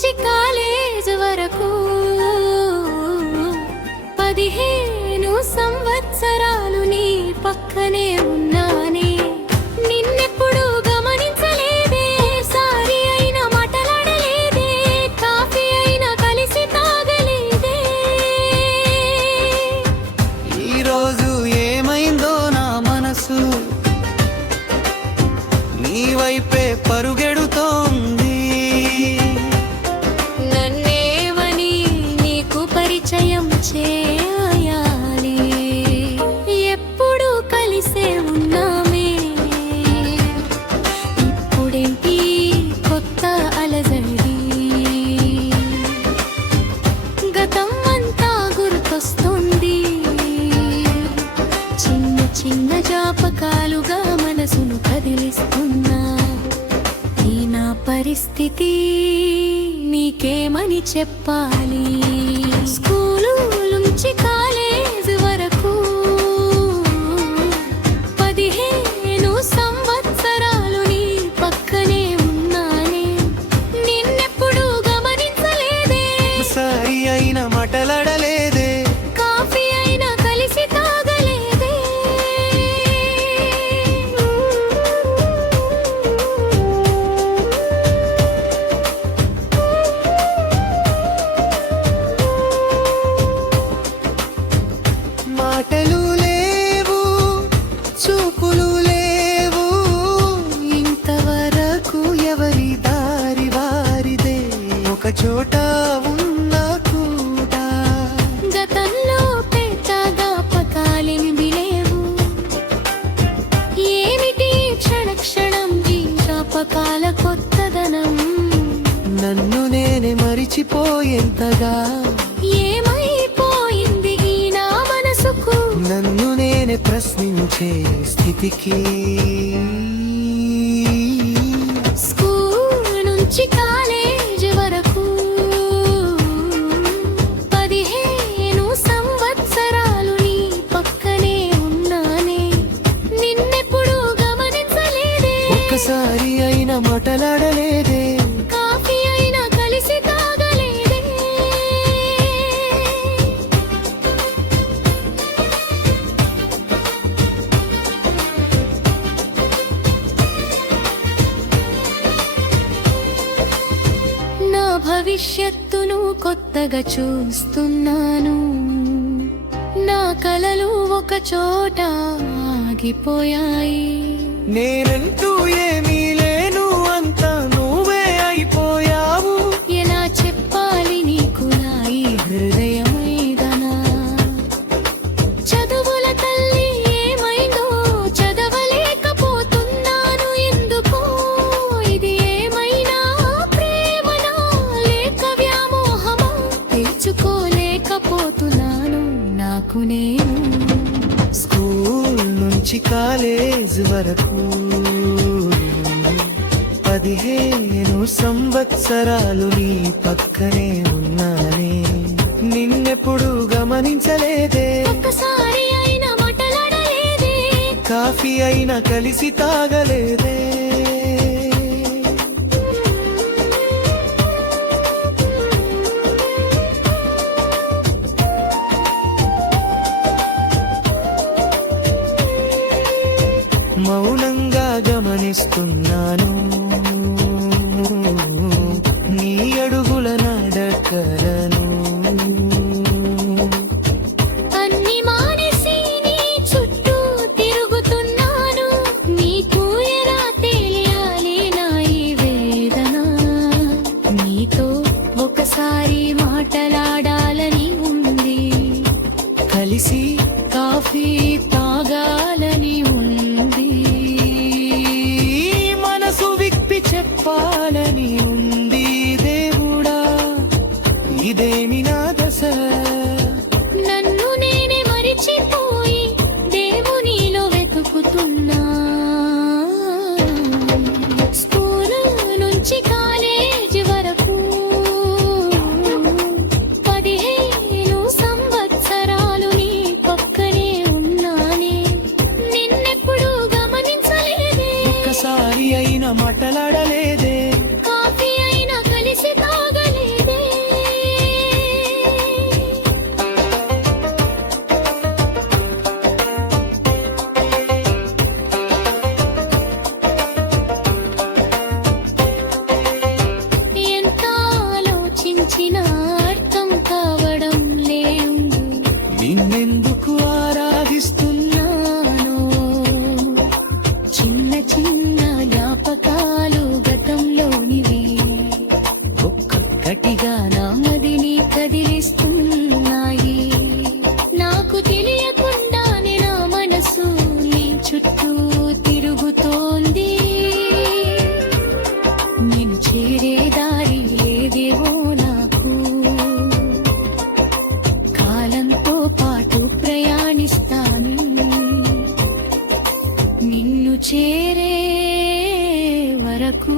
నుంచి కాలేజ్ వరకు 15 సంవత్సరాలు నీ పక్కనే ఉన్నానే. నిన్నెప్పుడు గమనించలేదే, సారీ అయినా మాటలాడలేదే, కాఫీ అయినా కలిసి తాగలేదే. ఈరోజు ఏమైందో నా మనసు నీ వైపే పరుగెడుతోంది. నన్నేవని నీకు పరిచయం చేయాలి, ఎప్పుడు కలిసే ఉన్నామే. ఇప్పుడేంటి కొత్త అలజడి, గతం అంతా గుర్తొస్తుంది. చిన్న చిన్న జ్ఞాపకాలుగా మనసును కదిలిస్తున్నా. ఈ నా పరిస్థితి నీకేమని చెప్పాలి. స్కూలు నుంచి కాలేజ్ వరకు 15 సంవత్సరాలు నీ పక్కనే ఉన్నానే. నిన్నెప్పుడు గమనించలేదే, సారీ అయినా మాటలాడలేదే, కాఫీ అయినా కలిసి తాగలేదే. మాటలు లేవు, చూపులు లేవు, ఇంతవరకు ఎవరి దారి వారిదే. ఒక చోట ఉన్నా కూడా గతంలో పెట్ట జ్ఞాపకాలేమి లేవు. ఏమిటి క్షణ క్షణం ఈ జ్ఞాపకాల కొత్తదనం. నన్ను నేనే మరిచిపోయేంతగా ఏమైపోయింది ఈ నా మనసుకు. నన్ను నేనే ప్రశ్నించే స్థితికి. స్కూల్ నుంచి కాలేజ్ వరకు 15 సంవత్సరాలు నీ పక్కనే ఉన్నానే. నిన్నెప్పుడు గమనించలేదే, ఒక్కసారి అయినా మాటలాడలేదే, కాఫీ అయినా కలిసి తాగలేదే. నా భవిష్యత్తును కొత్తగా చూస్తున్నాను. నా కలలు ఒక చోట ఆగిపోయాయి. నేనంటూ ఏమీ లేను, అంతా నువ్వే అయిపోయావు. ఎలా చెప్పాలి నీకు నా ఈ హృదయమైదనా. చదువుల తల్లి ఏమైందో చదవలేకపోతున్నాను ఎందుకో. ఇది ఏమైనా ప్రేమనా లేక వ్యామోహమా, తెలుసుకోలేకపోతున్నాను నాకు నేను. స్కూల్ నుంచి కాలేజ్ వరకు 15 సంవత్సరాలు నీ పక్కనే ఉన్నానే. నిన్నెప్పుడు గమనించలేదే, ఒక్కసారి అయినా మాటలాడలేదే, కాఫీ అయినా కలిసి తాగలేదే. మౌనంగా గమనిస్తున్నాను నీ అడుగుల నడకలను. అన్ని మానేసి నీ చుట్టూ తిరుగుతున్నాను. నీకు ఎలా తెలియాలి నా ఈ వేదన. నీతో ఒకసారి మాటలాడాలని ఉంది, కలిసి కాఫీ తాగాలని ఉంది, మనసు విప్పి చెప్పాలని ఉంది. దేవుడా, ఇదేమి నా దశ. నన్ను నేనే మరిచిపోయి దేవునిలో వెతుకుతున్నా. స్కూలు నుంచి కాలేజ్ వరకు 15 సంవత్సరాలు నీ పక్కనే ఉన్నానే. నిన్నెప్పుడు గమనించలేదే, ఒక్కసారి అయినా మాటలాడలేదే, కాఫీ అయినా కలిసి తాగలేదే. నిన్ను చేరే వరకు